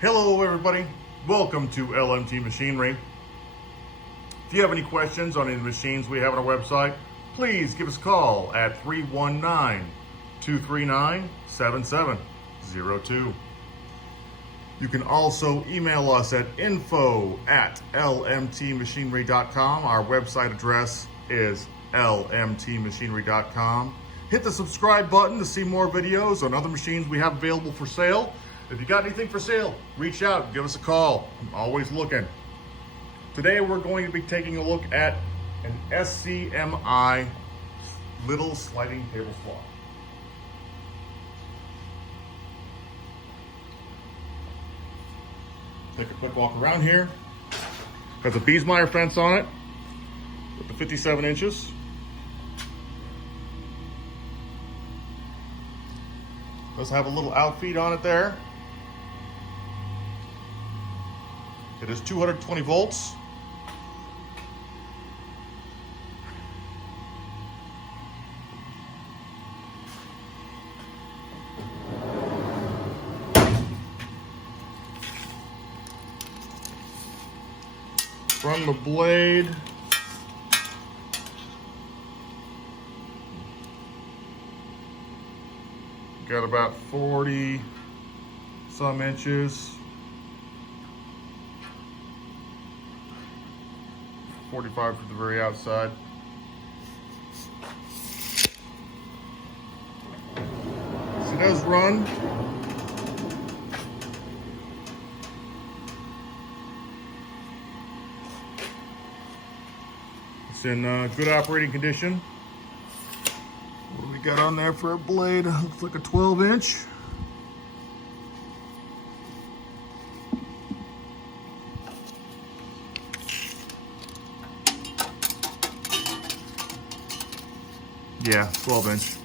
Hello everybody, welcome to LMT Machinery. If you have any questions on any of the machines we have on our website, please give us a call at 319-239-7702. You can also email us at info@lmtmachinery.com. Our website address is lmtmachinery.com. Hit the subscribe button to see more videos on other machines we have available for sale. If you got anything for sale, reach out and give us a call. I'm always looking. Today we're going to be taking a look at an Scmi little sliding table saw. Take a quick walk around here. Got the Beesmeyer fence on it with the 57 inches. Does have a little outfeed on it there. It is 220 volts. From the blade, got about 40 some inches. 45 for the very outside. So it does run. It's in good operating condition. What do we got on there for a blade? Looks like a 12-inch. Yeah, 12-inch.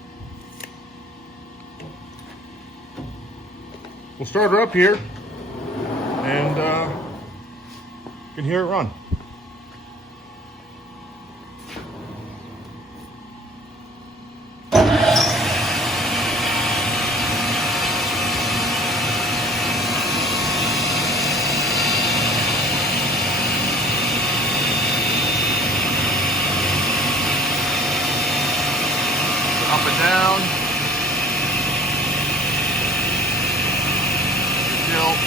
We'll start her up here and you can hear it run. Up and down. Tilt.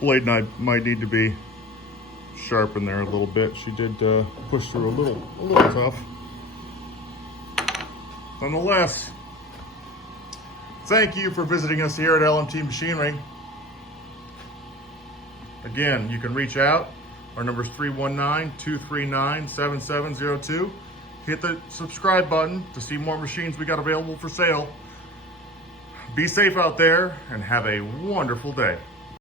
Blade might need to be sharpened there a little bit. She did push through a little tough. Nonetheless, thank you for visiting us here at LMT Machinery. Again, you can reach out. Our number is 319-239-7702. Hit the subscribe button to see more machines we got available for sale. Be safe out there and have a wonderful day.